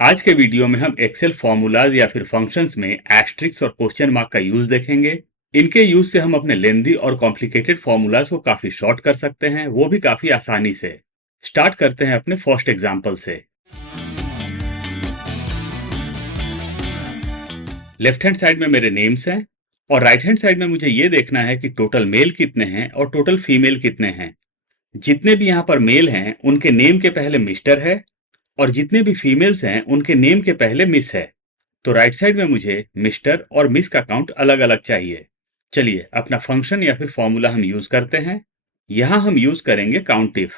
आज के वीडियो में हम एक्सेल फॉर्मूलाज या फिर फंक्शंस में एस्ट्रिक्स और क्वेश्चन मार्क का यूज देखेंगे। इनके यूज से हम अपने लेंदी और कॉम्प्लिकेटेड फॉर्मूलाज को काफी शॉर्ट कर सकते हैं, वो भी काफी आसानी से। स्टार्ट करते हैं अपने फर्स्ट एग्जांपल से। लेफ्ट हैंड साइड में मेरे नेम्स हैं और राइट हैंड साइड में मुझे ये देखना है कि टोटल मेल कितने हैं और टोटल फीमेल कितने हैं। जितने भी यहाँ पर मेल हैं उनके नेम के पहले मिस्टर है और जितने भी फीमेल्स हैं उनके नेम के पहले मिस है। तो राइट साइड में मुझे मिस्टर और मिस का काउंट अलग अलग चाहिए। चलिए अपना फंक्शन या फिर फॉर्मूला हम यूज करते हैं। यहां हम यूज करेंगे काउंटिफ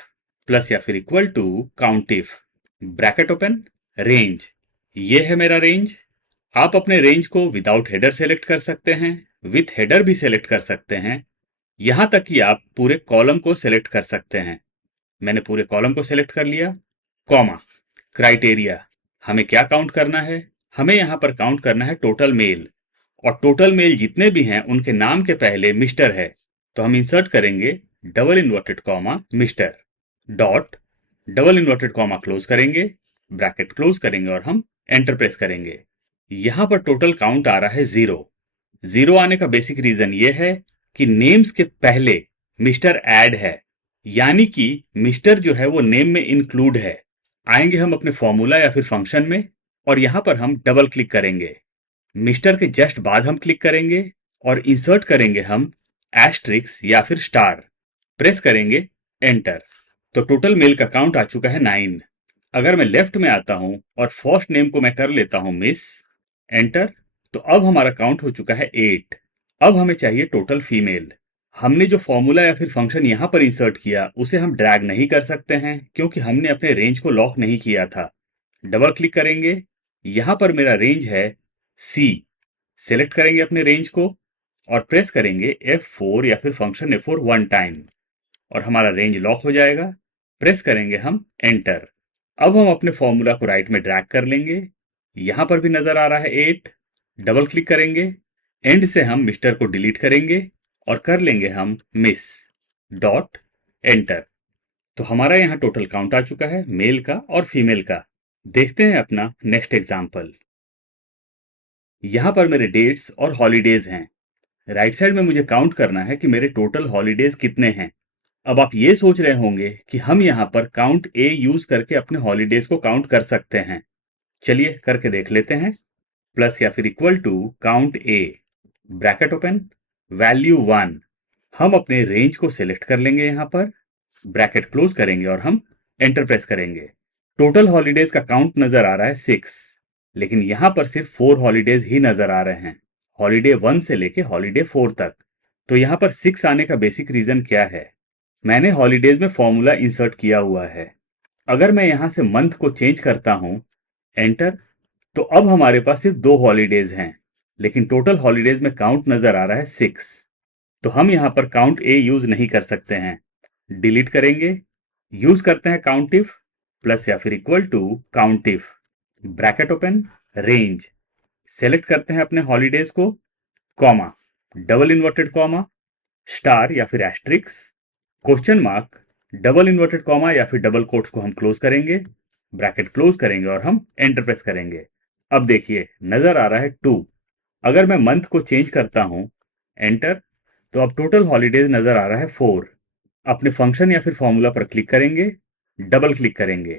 प्लस या फिर equal to countif bracket open range. ये है मेरा रेंज। आप अपने रेंज को विदाउट हेडर सेलेक्ट कर सकते हैं, विथ हेडर भी सेलेक्ट कर सकते हैं, यहां तक कि आप पूरे कॉलम को सेलेक्ट कर सकते हैं। मैंने पूरे कॉलम को सेलेक्ट कर लिया। कॉमा क्राइटेरिया, हमें क्या काउंट करना है? हमें यहां पर काउंट करना है टोटल मेल, और टोटल मेल जितने भी हैं उनके नाम के पहले मिस्टर है। तो हम इंसर्ट करेंगे double inverted comma mister dot double inverted comma close करेंगे, ब्रैकेट क्लोज करेंगे और हम एंटर प्रेस करेंगे। यहां पर टोटल काउंट आ रहा है 0। 0 आने का बेसिक रीजन ये है कि नेम्स के पहले मिस्टर ऐड है, यानी कि मिस्टर जो है वो नेम में इंक्लूड है। आएंगे हम अपने फॉर्मूला या फिर फंक्शन में और यहां पर हम डबल क्लिक करेंगे। मिस्टर के जस्ट बाद हम क्लिक करेंगे और इंसर्ट करेंगे हम एस्ट्रिक्स या फिर स्टार। प्रेस करेंगे एंटर। तो टोटल मेल का काउंट आ चुका है 9। अगर मैं लेफ्ट में आता हूं और फर्स्ट नेम को मैं कर लेता हूं मिस, एंटर, तो अब हमारा काउंट हो चुका है 8। अब हमें चाहिए टोटल फीमेल। हमने जो फॉर्मूला या फिर फंक्शन यहां पर इंसर्ट किया उसे हम ड्रैग नहीं कर सकते हैं क्योंकि हमने अपने रेंज को लॉक नहीं किया था। डबल क्लिक करेंगे, यहां पर मेरा रेंज है सी। सेलेक्ट करेंगे अपने रेंज को और प्रेस करेंगे F4 या फिर फंक्शन F4 वन टाइम और हमारा रेंज लॉक हो जाएगा। प्रेस करेंगे हम एंटर। अब हम अपने फॉर्मूला को राइट में ड्रैग कर लेंगे। यहां पर भी नजर आ रहा है 8। डबल क्लिक करेंगे, एंड से हम मिस्टर को डिलीट करेंगे और कर लेंगे हम मिस डॉट एंटर। तो हमारा यहाँ टोटल काउंट आ चुका है मेल का और फीमेल का। देखते हैं अपना नेक्स्ट एग्जाम्पल। यहां पर मेरे डेट्स और हॉलीडेज हैं। राइट साइड में मुझे काउंट करना है कि मेरे टोटल हॉलीडेज कितने हैं। अब आप ये सोच रहे होंगे कि हम यहाँ पर काउंट ए यूज करके अपने हॉलीडेज को काउंट कर सकते हैं। चलिए करके देख लेते हैं। प्लस या फिर equal to count A bracket open value 1। हम अपने रेंज को सिलेक्ट कर लेंगे यहाँ पर, ब्रैकेट क्लोज करेंगे और हम एंटर प्रेस करेंगे। टोटल हॉलीडेज का काउंट नजर आ रहा है 6, लेकिन यहां पर सिर्फ 4 हॉलीडेज ही नजर आ रहे हैं, हॉलीडे 1 से लेके हॉलीडे 4 तक। तो यहां पर 6 आने का बेसिक रीजन क्या है? मैंने हॉलीडेज में फॉर्मूला इंसर्ट किया हुआ है। अगर मैं यहां से मंथ को चेंज करता हूं, एंटर, तो अब हमारे पास सिर्फ 2 हॉलीडेज हैं, लेकिन टोटल हॉलीडेज में काउंट नजर आ रहा है 6। तो हम यहां पर काउंट ए यूज नहीं कर सकते हैं। डिलीट करेंगे, यूज करते हैं काउंटिफ प्लस या फिर equal to countif bracket open range. Select करते हैं अपने हॉलीडेज को, comma double inverted comma star या फिर asterisk question mark double inverted comma या फिर डबल कोट्स को हम क्लोज करेंगे, ब्रैकेट क्लोज करेंगे और हम एंटर प्रेस करेंगे। अब देखिए नजर आ रहा है 2। अगर मैं मंथ को चेंज करता हूं, एंटर, तो अब टोटल हॉलीडेज नजर आ रहा है 4। अपने फंक्शन या फिर फॉर्मूला पर क्लिक करेंगे, डबल क्लिक करेंगे।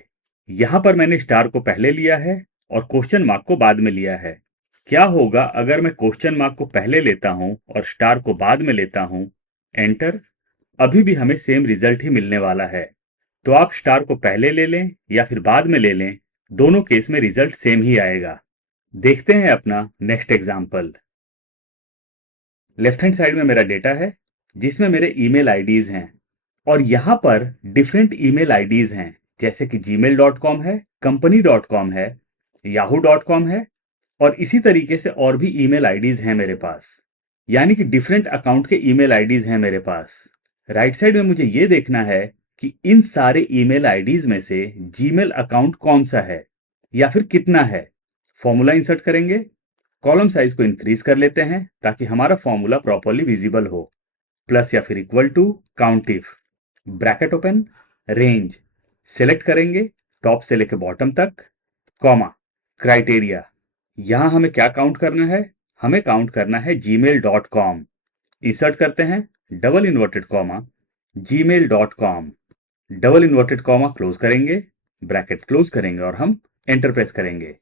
यहां पर मैंने स्टार को पहले लिया है और क्वेश्चन मार्क को बाद में लिया है। क्या होगा अगर मैं क्वेश्चन मार्क को पहले लेता हूं और स्टार को बाद में लेता हूं, एंटर, अभी भी हमें सेम रिजल्ट ही मिलने वाला है। तो आप स्टार को पहले ले लें या फिर बाद में ले लें, दोनों केस में रिजल्ट सेम ही आएगा। देखते हैं अपना next example. Left hand side में मेरा डेटा है जिसमें मेरे ईमेल आईडीज हैं और यहां पर डिफरेंट ईमेल आईडीज हैं, जैसे कि gmail.com है, company.com है, yahoo.com है और इसी तरीके से और भी ईमेल आईडीज हैं मेरे पास। यानी कि डिफरेंट अकाउंट के ईमेल आईडीज हैं मेरे पास। राइट साइड में मुझे यह देखना है कि इन सारे ईमेल आईडीज में से जीमेल अकाउंट कौन सा है या फिर कितना है। फॉर्मूला इंसर्ट करेंगे, कॉलम साइज को इंक्रीज कर लेते हैं ताकि हमारा फॉर्मूला प्रॉपरली विजिबल हो। प्लस या फिर equal to countif bracket open range. Select करेंगे टॉप से लेकर बॉटम तक, कॉमा क्राइटेरिया, यहां हमें क्या काउंट करना है? हमें काउंट करना है gmail.com। इंसर्ट करते हैं double inverted comma gmail.com, double inverted comma close करेंगे, ब्रैकेट क्लोज करेंगे और हम एंटर प्रेस करेंगे।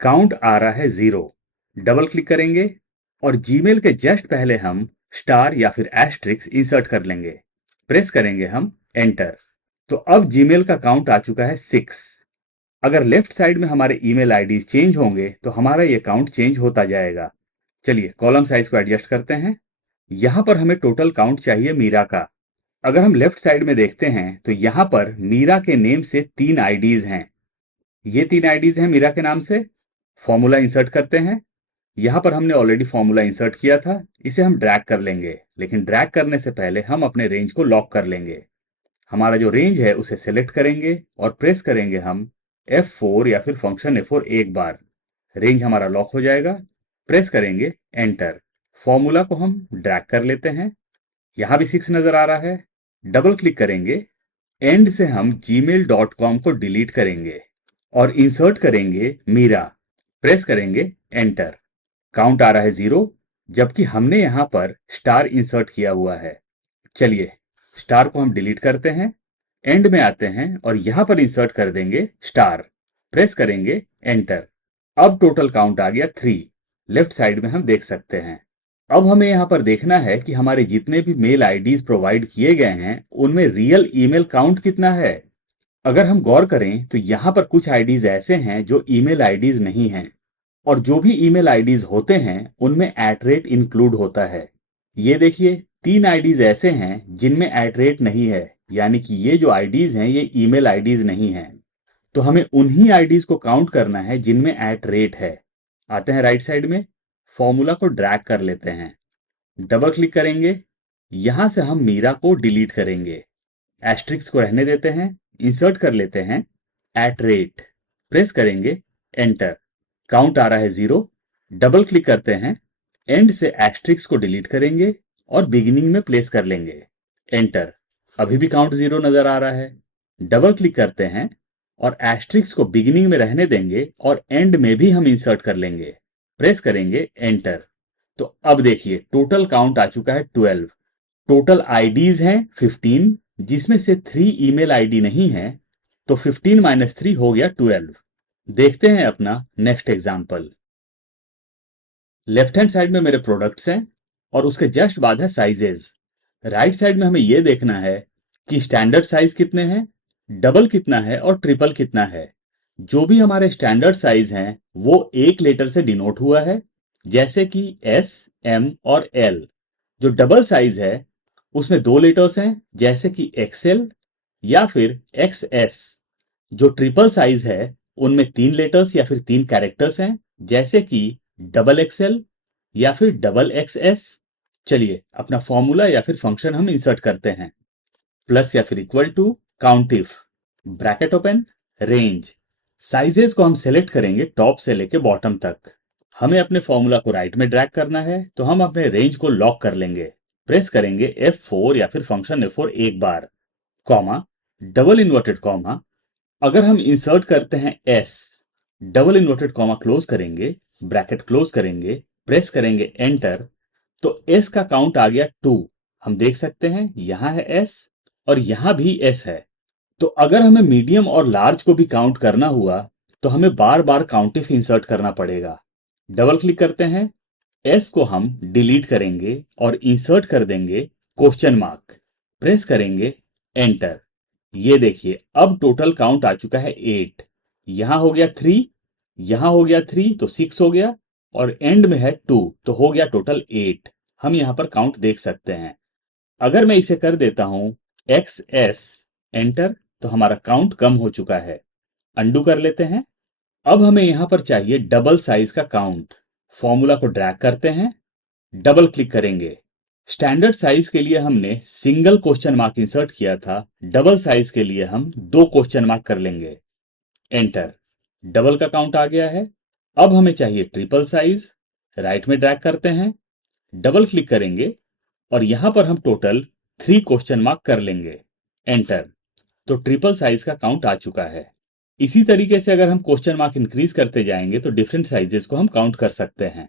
काउंट आ रहा है 0। डबल क्लिक करेंगे और जीमेल के जस्ट पहले हम स्टार या फिर एस्ट्रिक्स इंसर्ट कर लेंगे। प्रेस करेंगे हम एंटर। तो अब जीमेल का काउंट आ चुका है 6। अगर लेफ्ट साइड में हमारे ईमेल आईडीज चेंज होंगे तो हमारा ये काउंट चेंज होता जाएगा। चलिए कॉलम साइज को एडजस्ट करते हैं। यहां पर हमें टोटल काउंट चाहिए मीरा का। अगर हम लेफ्ट साइड में देखते हैं तो यहां पर मीरा के नेम से 3 आईडीज हैं। ये 3 आईडीज हैं मीरा के नाम से। फॉर्मूला इंसर्ट करते हैं। यहां पर हमने ऑलरेडी फॉर्मूला इंसर्ट किया था, इसे हम ड्रैग कर लेंगे, लेकिन ड्रैग करने से पहले हम अपने रेंज को लॉक कर लेंगे। हमारा जो रेंज है उसे सेलेक्ट करेंगे और प्रेस करेंगे हम F4 या फिर फंक्शन F4 एक बार। रेंज हमारा लॉक हो जाएगा। प्रेस करेंगे एंटर। फॉर्मूला को हम ड्रैग कर लेते हैं। यहां भी 6 नजर आ रहा है। डबल क्लिक करेंगे। एंड से हम gmail.com को डिलीट करेंगे और इंसर्ट करेंगे मीरा। प्रेस करेंगे एंटर। काउंट आ रहा है 0, जबकि हमने यहां पर स्टार इंसर्ट किया हुआ है। चलिए स्टार को हम डिलीट करते हैं, एंड में आते हैं और यहां पर इंसर्ट कर देंगे स्टार। प्रेस करेंगे एंटर। अब टोटल काउंट आ गया 3। लेफ्ट साइड में हम देख सकते हैं। अब हमें यहां पर देखना है कि हमारे जितने भी मेल आईडीज प्रोवाइड किए गए हैं उनमें रियल ईमेल काउंट कितना है। अगर हम गौर करें तो यहां पर कुछ आईडीज ऐसे हैं जो ईमेल आईडीज नहीं हैं, और जो भी ईमेल आईडीज होते हैं उनमें @rate इंक्लूड होता है। ये देखिए 3 आईडीज ऐसे हैं जिनमें @rate नहीं है, यानी कि ये जो आईडीज हैं ये ईमेल आईडीज नहीं हैं। तो हमें उन्हीं आईडीज को काउंट करना है जिनमें @rate है। आते हैं राइट साइड में, फॉर्मूला को ड्रैग कर लेते हैं। डबल क्लिक करेंगे। यहां से हम मीरा को डिलीट करेंगे, एस्ट्रिक्स को रहने देते हैं, इंसर्ट कर लेते हैं @rate। प्रेस करेंगे एंटर। काउंट आ रहा है 0। डबल क्लिक करते हैं। एंड से एस्ट्रिक्स को डिलीट करेंगे और बिगिनिंग में प्लेस कर लेंगे एंटर। अभी भी काउंट 0 नजर आ रहा है। डबल क्लिक करते हैं और एस्ट्रिक्स को बिगिनिंग में रहने देंगे और एंड में भी हम इंसर्ट कर लेंगे। प्रेस करेंगे एंटर। तो अब देखिए टोटल काउंट आ चुका है 12। टोटल आईडीज हैं 15, जिसमें से 3 ईमेल आईडी नहीं है, तो 15 - 3 हो गया 12। देखते हैं अपना next example. Left hand side में मेरे प्रोडक्ट्स हैं और उसके जस्ट बाद है साइजेस। राइट साइड में हमें यह देखना है कि स्टैंडर्ड साइज कितने हैं, डबल कितना है और ट्रिपल कितना है। जो भी हमारे स्टैंडर्ड साइज हैं वो एक लेटर से डिनोट हुआ है, जैसे कि S, M और L। जो डबल साइज है उसमें 2 लेटर्स हैं, जैसे कि XL या फिर XS। जो ट्रिपल साइज है उनमें 3 लेटर्स या फिर 3 कैरेक्टर्स हैं, जैसे कि XXL या फिर XXS। चलिए अपना फॉर्मूला या फिर फंक्शन हम इंसर्ट करते हैं। प्लस या फिर equal to countif, bracket open, range. Sizes को हम सेलेक्ट करेंगे टॉप से लेके बॉटम तक। हमें अपने फॉर्मूला को राइट में ड्रैग करना है, तो हम अपने रेंज को लॉक कर लेंगे। प्रेस करेंगे F4 या फिर फंक्शन F4 एक बार, कॉमा, डबल इन्वर्टेड कॉमा। अगर हम इंसर्ट करते हैं S, double inverted comma close करेंगे, ब्रैकेट क्लोज करेंगे, प्रेस करेंगे एंटर, तो S का काउंट आ गया 2। हम देख सकते हैं यहां है S और यहां भी S है। तो अगर हमें मीडियम और लार्ज को भी काउंट करना हुआ तो हमें बार बार काउंटिफ इंसर्ट करना पड़ेगा। डबल क्लिक करते हैं, S को हम डिलीट करेंगे और इंसर्ट कर देंगे क्वेश्चन मार्क। प्रेस करेंगे एंटर। ये देखिए अब टोटल काउंट आ चुका है 8। यहां हो गया 3, यहां हो गया 3 तो 6 हो गया, और एंड में है 2 तो हो गया टोटल 8। हम यहां पर काउंट देख सकते हैं। अगर मैं इसे कर देता हूं XS एंटर, तो हमारा काउंट कम हो चुका है। अंडू कर लेते हैं। अब हमें यहां पर चाहिए डबल साइज का काउंट। फॉर्मूला को ड्रैग करते हैं, डबल क्लिक करेंगे। स्टैंडर्ड साइज के लिए हमने सिंगल क्वेश्चन मार्क इंसर्ट किया था, डबल साइज के लिए हम 2 क्वेश्चन मार्क कर लेंगे एंटर। डबल का काउंट आ गया है। अब हमें चाहिए ट्रिपल साइज। राइट में ड्रैग करते हैं, डबल क्लिक करेंगे और यहां पर हम टोटल 3 क्वेश्चन मार्क कर लेंगे एंटर। तो ट्रिपल साइज का काउंट आ चुका है। इसी तरीके से अगर हम क्वेश्चन मार्क इंक्रीज करते जाएंगे तो डिफरेंट साइजेस को हम काउंट कर सकते हैं।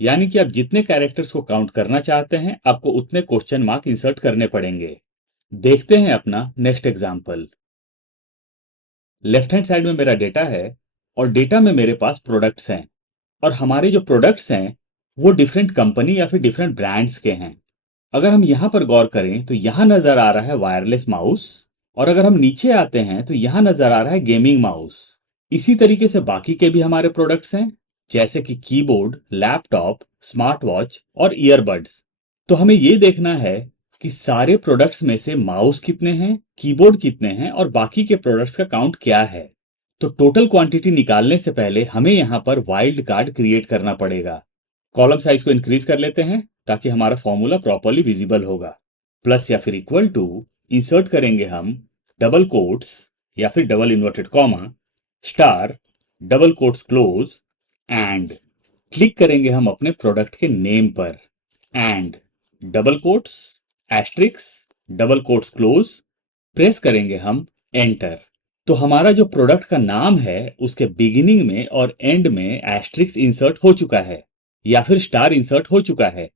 यानी कि आप जितने कैरेक्टर्स को काउंट करना चाहते हैं आपको उतने क्वेश्चन मार्क इंसर्ट करने पड़ेंगे। देखते हैं अपना next example. Left hand side में मेरा डेटा है और डेटा में मेरे पास प्रोडक्ट्स हैं और हमारे जो प्रोडक्ट्स हैं वो डिफरेंट कंपनी या फिर डिफरेंट ब्रांड्स के हैं। अगर हम यहां पर गौर करें तो यहां नजर आ रहा है वायरलेस माउस और अगर हम नीचे आते हैं तो यहां नजर आ रहा है गेमिंग माउस। इसी तरीके से बाकी के भी हमारे प्रोडक्ट्स हैं जैसे कि कीबोर्ड, लैपटॉप, स्मार्ट वॉच और ईयरबड्स। तो हमें ये देखना है कि सारे प्रोडक्ट्स में से माउस कितने हैं, कीबोर्ड कितने हैं और बाकी के प्रोडक्ट्स का काउंट क्या है। तो टोटल क्वांटिटी निकालने से पहले हमें यहां पर वाइल्ड कार्ड क्रिएट करना पड़ेगा। कॉलम साइज को इंक्रीज कर लेते हैं ताकि हमारा फॉर्मूला प्रॉपर्ली विजिबल होगा। प्लस या फिर इक्वल टू इंसर्ट करेंगे हम डबल कोट्स या फिर double inverted comma star double quotes close and click करेंगे हम अपने प्रोडक्ट के नेम पर and double quotes asterisk double quotes close press करेंगे हम एंटर। तो हमारा जो प्रोडक्ट का नाम है उसके बिगिनिंग में और एंड में एस्ट्रिक्स इंसर्ट हो चुका है या फिर स्टार इंसर्ट हो चुका है।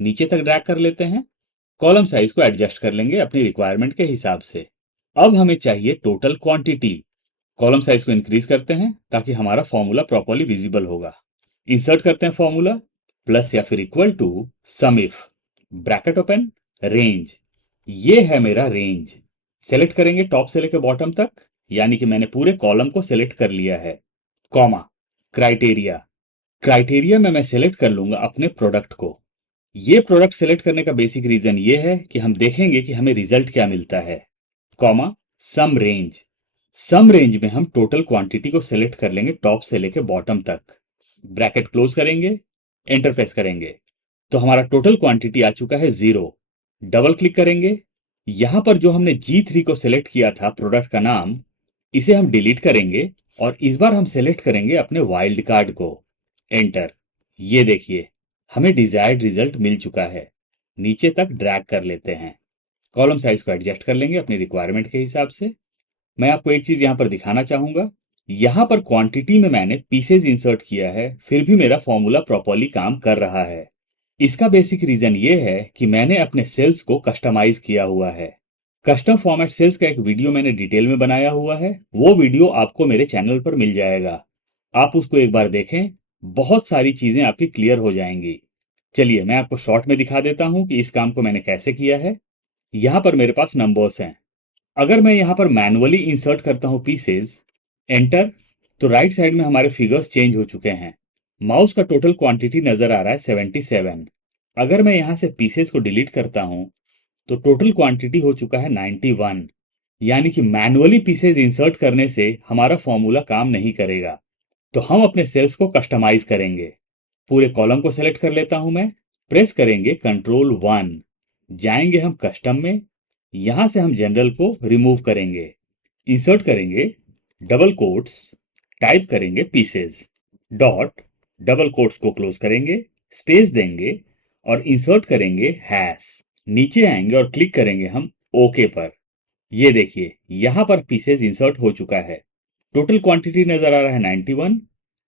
नीचे तक ड्रैग कर लेते हैं। कॉलम साइज को एडजस्ट कर लेंगे अपनी रिक्वायरमेंट के हिसाब से। अब हमें चाहिए टोटल क्वांटिटी। कॉलम साइज को इंक्रीज करते हैं ताकि हमारा फॉर्मूला प्रॉपर्ली विजिबल होगा। इंसर्ट करते हैं फॉर्मूला प्लस या फिर equal to sum if bracket open range. ये है मेरा रेंज। सेलेक्ट करेंगे टॉप से लेकर बॉटम तक, यानी कि मैंने पूरे कॉलम को सेलेक्ट कर लिया है। कॉमा क्राइटेरिया, क्राइटेरिया में मैं सेलेक्ट कर लूंगा अपने प्रोडक्ट को। ये प्रोडक्ट सेलेक्ट करने का बेसिक रीजन ये है कि हम देखेंगे कि हमें रिजल्ट क्या मिलता है। कॉमा सम रेंज, सम रेंज में हम टोटल क्वांटिटी को सेलेक्ट कर लेंगे टॉप से लेकर बॉटम तक। ब्रैकेट क्लोज करेंगे, एंटर प्रेस करेंगे तो हमारा टोटल क्वांटिटी आ चुका है 0। डबल क्लिक करेंगे, यहां पर जो हमने G3 को सेलेक्ट किया था प्रोडक्ट का नाम, इसे हम डिलीट करेंगे और इस बार हम सेलेक्ट करेंगे अपने वाइल्ड कार्ड को। एंटर। ये देखिए हमें डिजायर्ड रिजल्ट मिल चुका है। नीचे तक ड्रैग कर लेते हैं। कॉलम साइज को एडजस्ट कर लेंगे अपनी रिक्वायरमेंट के हिसाब से। मैं आपको एक चीज यहां पर दिखाना चाहूंगा, यहां पर क्वांटिटी में मैंने पीसेज इंसर्ट किया है फिर भी मेरा फॉर्मूला प्रॉपर्ली काम कर रहा है। इसका बेसिक रीजन ये है कि मैंने अपने सेल्स को कस्टमाइज किया हुआ है। कस्टम फॉर्मेट सेल्स का एक वीडियो मैंने डिटेल में बनाया हुआ है, वो वीडियो आपको मेरे चैनल पर मिल जाएगा। आप उसको एक बार देखें, बहुत सारी चीजें आपकी क्लियर हो जाएंगी। चलिए मैं आपको शॉर्ट में दिखा देता हूं कि इस काम को मैंने कैसे किया है। यहां पर मेरे पास नंबर्स हैं। अगर मैं यहां पर मैनुअली इंसर्ट करता हूं पीसेज, एंटर, तो राइट साइड में हमारे फिगर्स चेंज हो चुके हैं। माउस का टोटल क्वांटिटी नजर आ रहा है 77। अगर मैं यहां से पीसेस को डिलीट करता हूं तो टोटल क्वांटिटी हो चुका है 91। यानी कि मैनुअली पीसेज इंसर्ट करने से हमारा फॉर्मूला काम नहीं करेगा। तो हम अपने सेल्स को कस्टमाइज करेंगे। पूरे कॉलम को सेलेक्ट कर लेता हूं मैं, प्रेस करेंगे Ctrl+1, जाएंगे हम कस्टम में, यहां से हम जनरल को रिमूव करेंगे, इंसर्ट करेंगे डबल कोट्स, टाइप करेंगे पीसेज डॉट, डबल कोट्स को क्लोज करेंगे, स्पेस देंगे और इंसर्ट करेंगे हैश। नीचे आएंगे और क्लिक करेंगे हम ओके पर। ये देखिए यहां पर पीसेज इंसर्ट हो चुका है। टोटल क्वांटिटी नजर आ रहा है 91।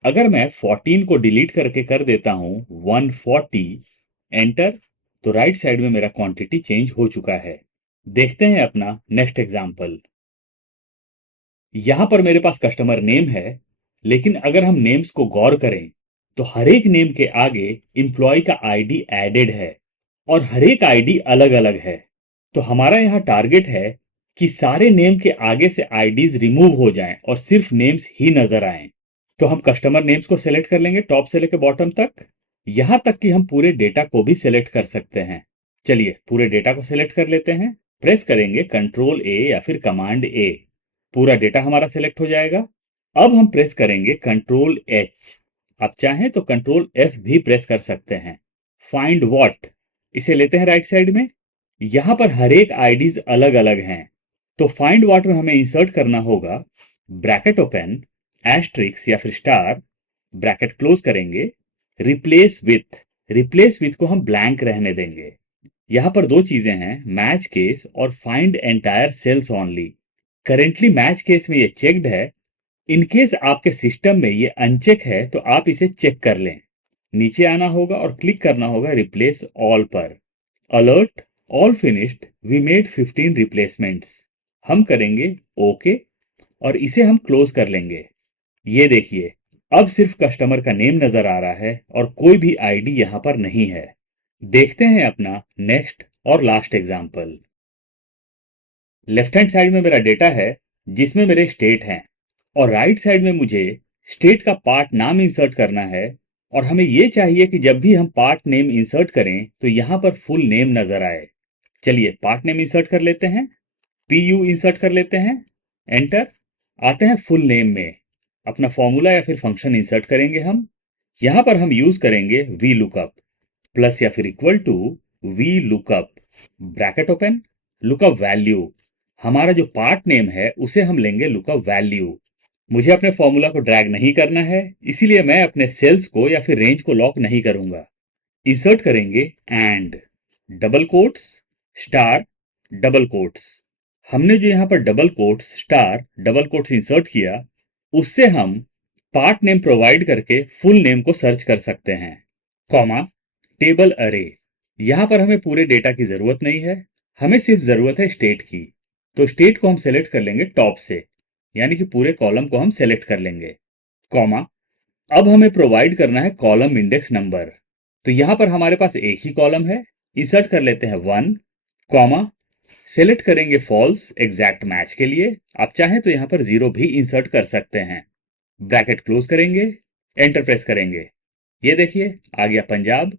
अगर मैं 14 को डिलीट करके कर देता हूं 140, एंटर, तो राइट साइड में मेरा क्वांटिटी चेंज हो चुका है। देखते हैं अपना नेक्स्ट एग्जांपल। यहां पर मेरे पास कस्टमर नेम है, लेकिन अगर हम नेम्स को गौर करें तो हर एक नेम के आगे इंप्लॉय का आईडी एडेड है और हर एक आईडी अलग अलग है। तो हमारा यहां टारगेट है कि सारे नेम के आगे से आईडीज रिमूव हो जाएं और सिर्फ नेम्स ही नजर आएं। तो हम कस्टमर नेम्स को सेलेक्ट कर लेंगे टॉप से लेकर बॉटम तक, यहां तक कि हम पूरे डेटा को भी सेलेक्ट कर सकते हैं। चलिए पूरे डेटा को सेलेक्ट कर लेते हैं, प्रेस करेंगे Ctrl+A या फिर Command+A, पूरा डेटा हमारा सेलेक्ट हो जाएगा। अब हम प्रेस करेंगे Ctrl+H, आप चाहें तो Ctrl+F भी प्रेस कर सकते हैं। फाइंड व्हाट, इसे लेते हैं राइट साइड में। यहां पर हर एक आईडीज अलग अलग हैं, तो फाइंड व्हाट में हमें इंसर्ट करना होगा ब्रैकेट ओपन एस्ट्रिक्स या फिर स्टार, ब्रैकेट क्लोज करेंगे, रिप्लेस विथ, रिप्लेस विथ को हम ब्लैंक रहने देंगे। यहां पर दो चीजें हैं, मैच केस और find entire sales only. Currently match case में ये चेक्ड है, इनकेस आपके सिस्टम में ये अनचेक है तो आप इसे चेक कर लें। नीचे आना होगा और क्लिक करना होगा रिप्लेस ऑल पर। Alert, all finished, we made 15 replacements. हम करेंगे ओके और इसे हम क्लोज कर लेंगे। ये देखिए, अब सिर्फ कस्टमर का नेम नजर आ रहा है और कोई भी आईडी यहां पर नहीं है। देखते हैं अपना नेक्स्ट और last example. Left hand side में मेरा डेटा है जिसमें मेरे स्टेट हैं और राइट साइड में मुझे स्टेट का पार्ट नाम इंसर्ट करना है। और हमें यह चाहिए कि जब भी हम पार्ट नेम इंसर्ट करें तो यहां पर फुल नेम नजर आए। चलिए पार्ट नेम इंसर्ट कर लेते हैं, PU इंसर्ट कर लेते हैं, एंटर। आते हैं फुल नेम में, अपना फॉर्मूला या फिर फंक्शन इंसर्ट करेंगे हम। यहां पर हम यूज करेंगे वी लुकअप, प्लस या फिर equal to V lookup, bracket open, lookup value. हमारा जो पार्ट नेम है उसे हम लेंगे लुकअप वैल्यू। मुझे अपने फॉर्मूला को ड्रैग नहीं करना है, इसीलिए मैं अपने सेल्स को या फिर रेंज को लॉक नहीं करूंगा। इंसर्ट करेंगे and, double quotes, star, double quotes. हमने जो यहां पर double quotes, star, double quotes insert किया, उससे हम पार्ट नेम प्रोवाइड करके फुल नेम को सर्च कर सकते हैं। कॉमा, टेबल अरे। यहां पर हमें पूरे डेटा की जरूरत नहीं है, हमें सिर्फ जरूरत है स्टेट की। तो स्टेट को हम सेलेक्ट कर लेंगे टॉप से, यानी कि पूरे कॉलम को हम सेलेक्ट कर लेंगे। कॉमा, अब हमें प्रोवाइड करना है कॉलम इंडेक्स नंबर। तो यहां पर हमारे पास एक ही कॉलम है, इंसर्ट कर लेते हैं 1, कॉमा, सेलेक्ट करेंगे फॉल्स एग्जैक्ट मैच के लिए। आप चाहें तो यहां पर 0 भी इंसर्ट कर सकते हैं। ब्रैकेट क्लोज करेंगे, एंटर प्रेस करेंगे। ये देखिए आ गया पंजाब।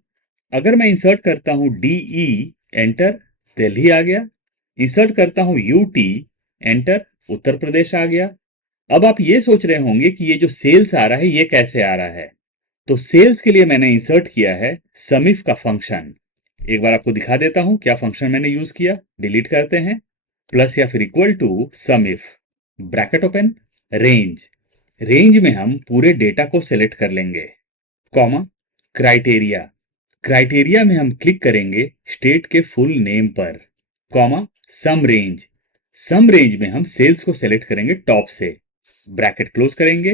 अगर मैं इंसर्ट करता हूं DE, एंटर, दिल्ली आ गया। इंसर्ट करता हूं UT, एंटर, उत्तर प्रदेश आ गया। अब आप ये सोच रहे होंगे कि ये जो सेल्स आ रहा है ये कैसे आ रहा है। तो सेल्स के लिए मैंने इंसर्ट किया है समिफ का फंक्शन। एक बार आपको दिखा देता हूं क्या फंक्शन मैंने यूज किया। डिलीट करते हैं, प्लस या फिर equal to sumif, bracket open, range. Range में हम पूरे डेटा को सेलेक्ट कर लेंगे। कॉमा, क्राइटेरिया, क्राइटेरिया में हम क्लिक करेंगे स्टेट के फुल नेम पर। कॉमा, सम रेंज, सम रेंज में हम सेल्स को सेलेक्ट करेंगे टॉप से। ब्रैकेट क्लोज करेंगे,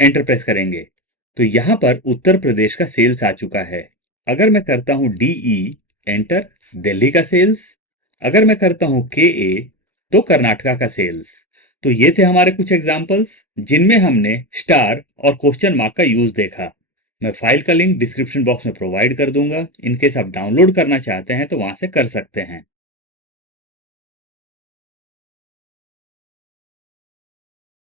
एंटर प्रेस करेंगे। तो यहां पर उत्तर प्रदेश का सेल्स आ चुका है। अगर मैं करता हूं DE, एंटर, दिल्ली का सेल्स। अगर मैं करता हूं KA तो कर्नाटका का सेल्स। तो ये थे हमारे कुछ एग्जाम्पल्स जिनमें हमने स्टार और क्वेश्चन मार्क का यूज देखा। मैं फाइल का लिंक डिस्क्रिप्शन बॉक्स में प्रोवाइड कर दूंगा, इनकेस आप डाउनलोड करना चाहते हैं तो वहां से कर सकते हैं।